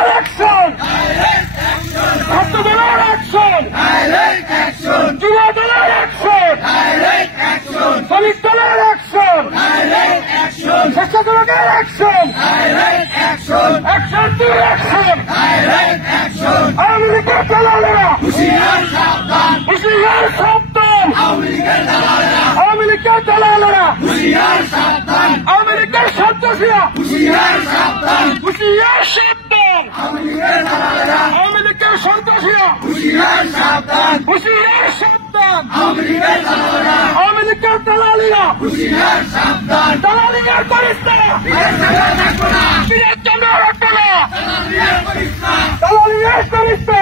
দলের অ্যাকশন, ছাত্র দলের অ্যাকশন, যুব দলের অ্যাকশন, শ্রমিক দলের অ্যাকশন, স্বেচ্ছাসেবকের action, action to action. Awami লীগের দালালেরা হুঁশিয়ার সাবধান, আওয়ামী লীগের দালালেরা হুঁশিয়ার সাবধান, আওয়ামী লীগের সন্ত্রাসীরা হুঁশিয়ার সাবধান, আওয়ামী লীগের সন্ত্রাসীরা হুঁশিয়ার সাবধান, আওয়ামী লীগের দালালিরা হুঁশিয়ার সাবধান, দালালিয়ার করিস্তা দালালিয়ার করিস্তা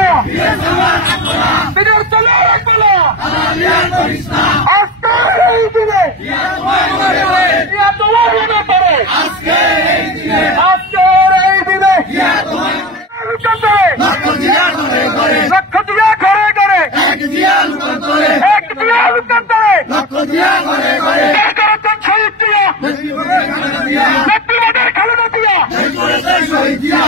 আজকের এই দিনে তোমার মনে করে, আজকের এই দিনে লক্ষ দিয়া ঘরে ঘরে, এক দিয়া লুকান্তরে, শহীদ দিয়া, খালেদা দিয়া, শহীদ দিয়া।